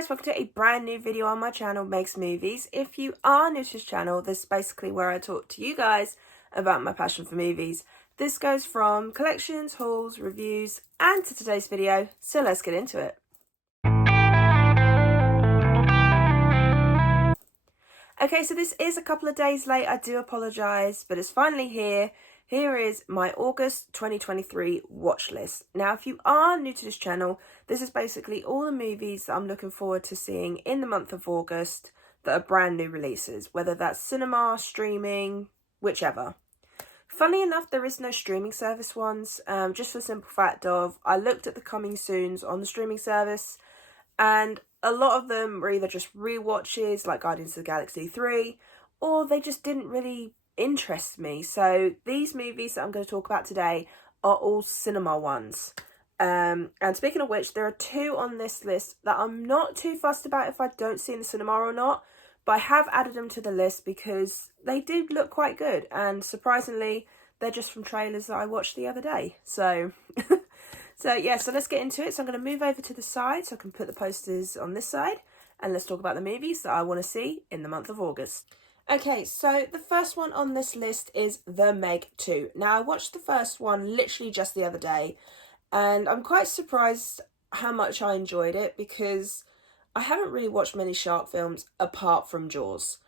guys, welcome to a brand new video on my channel, Meg's Movies. If you are new to this channel, this is basically where I talk to you guys about my passion for movies. This goes from collections, hauls, reviews, and to today's video, so let's get into it. Okay, so this is a couple of days late, I do apologise, but it's finally here. Here is my August 2023 watch list. Now, if you are new to this channel, this is basically all the movies that I'm looking forward to seeing in the month of August that are brand new releases, whether that's cinema, streaming, whichever. Funnily enough, there is no streaming service ones, just for the simple fact of I looked at the coming soons on the streaming service, and a lot of them were either just rewatches like Guardians of the Galaxy 3, or they just didn't really interest me. So these movies that I'm going to talk about today are all cinema ones. And speaking of which, there are two on this list that I'm not too fussed about if I don't see in the cinema or not, but I have added them to the list because they did look quite good, and surprisingly they're just from trailers that I watched the other day. So so let's get into it. So I'm going to move over to the side so I can put the posters on this side, and let's talk about the movies that I want to see in the month of August. Okay, so the first one on this list is The Meg 2. Now, I watched the first one literally just the other day, and I'm quite surprised how much I enjoyed it because I haven't really watched many shark films apart from Jaws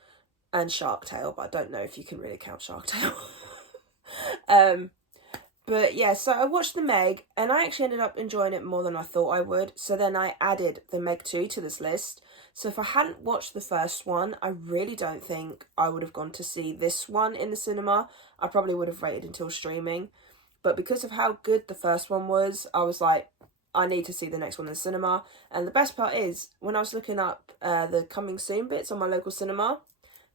and Shark Tale, but I don't know if you can really count Shark Tale. But yeah, so I watched The Meg, and I actually ended up enjoying it more than I thought I would. So then I added The Meg 2 to this list. So if I hadn't watched the first one, I really don't think I would have gone to see this one in the cinema. I probably would have waited until streaming. But because of how good the first one was, I was like, I need to see the next one in the cinema. And the best part is, when I was looking up the coming soon bits on my local cinema,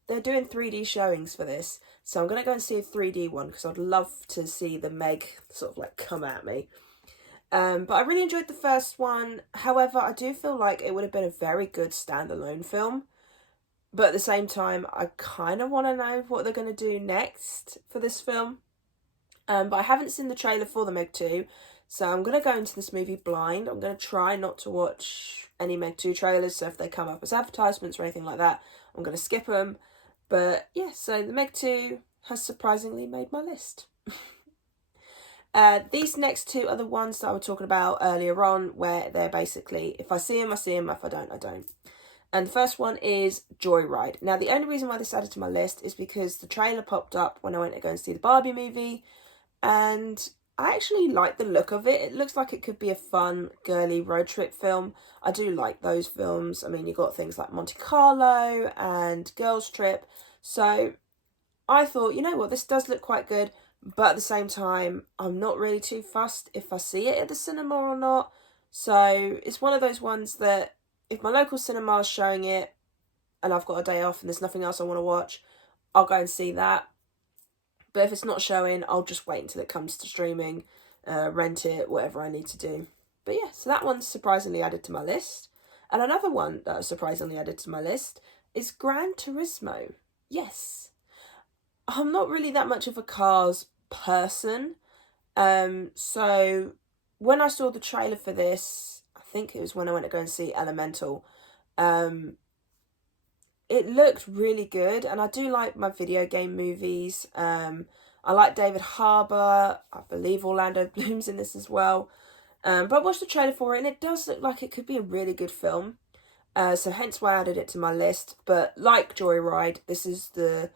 they're doing 3D showings for this. So I'm going to go and see a 3D one because I'd love to see the Meg sort of like come at me. But I really enjoyed the first one. However, I do feel like it would have been a very good standalone film. But at the same time, I kind of want to know what they're going to do next for this film. But I haven't seen the trailer for The Meg 2. So I'm going to go into this movie blind. I'm going to try not to watch any Meg 2 trailers. So if they come up as advertisements or anything like that, I'm going to skip them. But yeah, so The Meg 2 has surprisingly made my list. These next two are the ones that I was talking about earlier on, where they're basically, if I see them, I see them. If I don't, I don't. And the first one is Joyride. Now, the only reason why this added to my list is because the trailer popped up when I went to go and see the Barbie movie. And I actually like the look of it. It looks like it could be a fun, girly road trip film. I do like those films. I mean, you got things like Monte Carlo and Girls Trip. So I thought, you know what, this does look quite good. But at the same time, I'm not really too fussed if I see it at the cinema or not. So it's one of those ones that if my local cinema is showing it and I've got a day off and there's nothing else I want to watch, I'll go and see that. But if it's not showing, I'll just wait until it comes to streaming, rent it, whatever I need to do. But yeah, so that one's surprisingly added to my list. And another one that was surprisingly added to my list is Gran Turismo. Yes. I'm not really that much of a cars person. So when I saw the trailer for this, I think it was when I went to go and see Elemental, it looked really good, and I do like my video game movies. I like David Harbour. I believe Orlando Bloom's in this as well. But I watched the trailer for it, and it does look like it could be a really good film. So hence why I added it to my list. But like Joyride, this is the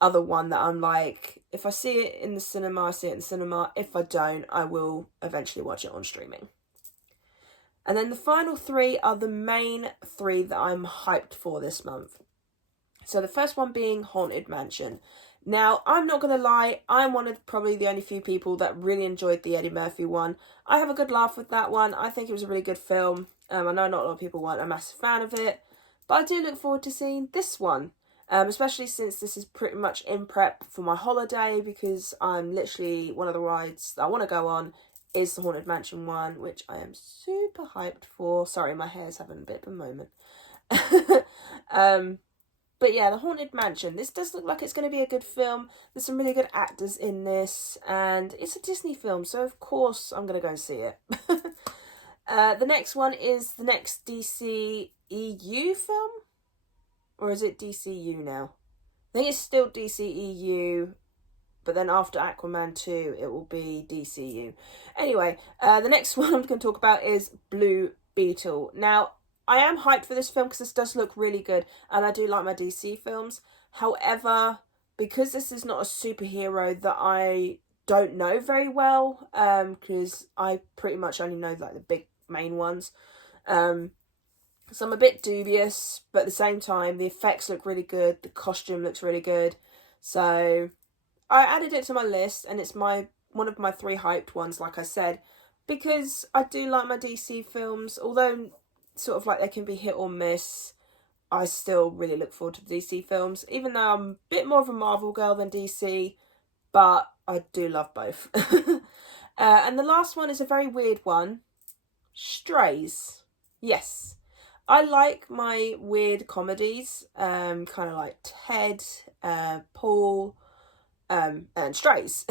other one that I'm like, if I see it in the cinema, I see it in the cinema. If I don't, I will eventually watch it on streaming. And then the final three are the main three that I'm hyped for this month. So the first one being Haunted Mansion. Now, I'm not going to lie, I'm one of probably the only few people that really enjoyed the Eddie Murphy one. I have a good laugh with that one. I think it was a really good film. I know not a lot of people weren't a massive fan of it, but I do look forward to seeing this one. Especially since this is pretty much in prep for my holiday, because I'm literally, one of the rides that I want to go on is the Haunted Mansion one, which I am super hyped for. Sorry, my hair's having a bit of a moment. But yeah, the Haunted Mansion. This does look like it's going to be a good film. There's some really good actors in this, and it's a Disney film, so of course I'm going to go and see it. The next one is the next DC EU film? Or is it DCU now? I think it's still DCEU, but then after Aquaman 2, it will be DCU. Anyway, the next one I'm going to talk about is Blue Beetle. Now, I am hyped for this film because this does look really good, and I do like my DC films. However, because this is not a superhero that I don't know very well, because I pretty much only know like the big main ones, so I'm a bit dubious, but at the same time, the effects look really good, the costume looks really good, so I added it to my list, and it's one of my 3 hyped ones, like I said, because I do like my DC films, although sort of like they can be hit or miss. I still really look forward to the DC films, even though I'm a bit more of a Marvel girl than DC, but I do love both. And the last one is a very weird one. Strays. Yes. I like my weird comedies, kind of like Ted, Paul, and Strays.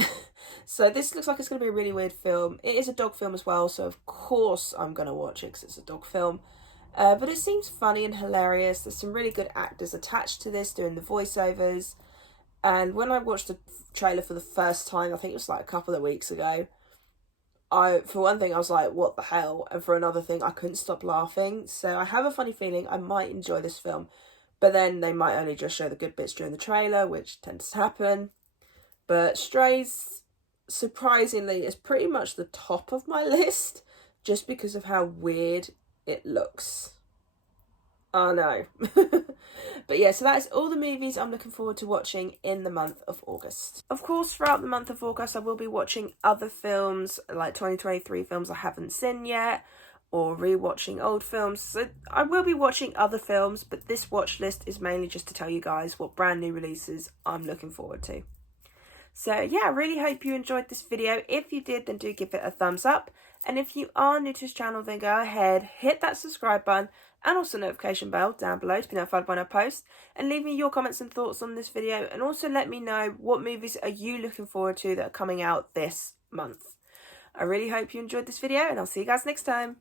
So this looks like it's going to be a really weird film. It is a dog film as well, so of course I'm going to watch it because it's a dog film. But it seems funny and hilarious. There's some really good actors attached to this doing the voiceovers. And when I watched the trailer for the first time, I think it was like a couple of weeks ago, for one thing, I was like, what the hell? And for another thing, I couldn't stop laughing. So I have a funny feeling I might enjoy this film. But then they might only just show the good bits during the trailer, which tends to happen. But Strays, surprisingly, is pretty much the top of my list, just because of how weird it looks. Oh no. But yeah, so that is all the movies I'm looking forward to watching in the month of August. Of course, throughout the month of August, I will be watching other films, like 2023 films I haven't seen yet, or rewatching old films. So I will be watching other films, but this watch list is mainly just to tell you guys what brand new releases I'm looking forward to. So yeah, I really hope you enjoyed this video. If you did, then do give it a thumbs up. And if you are new to this channel, then go ahead, hit that subscribe button and also notification bell down below to be notified when I post. And leave me your comments and thoughts on this video. And also let me know what movies are you looking forward to that are coming out this month. I really hope you enjoyed this video, and I'll see you guys next time.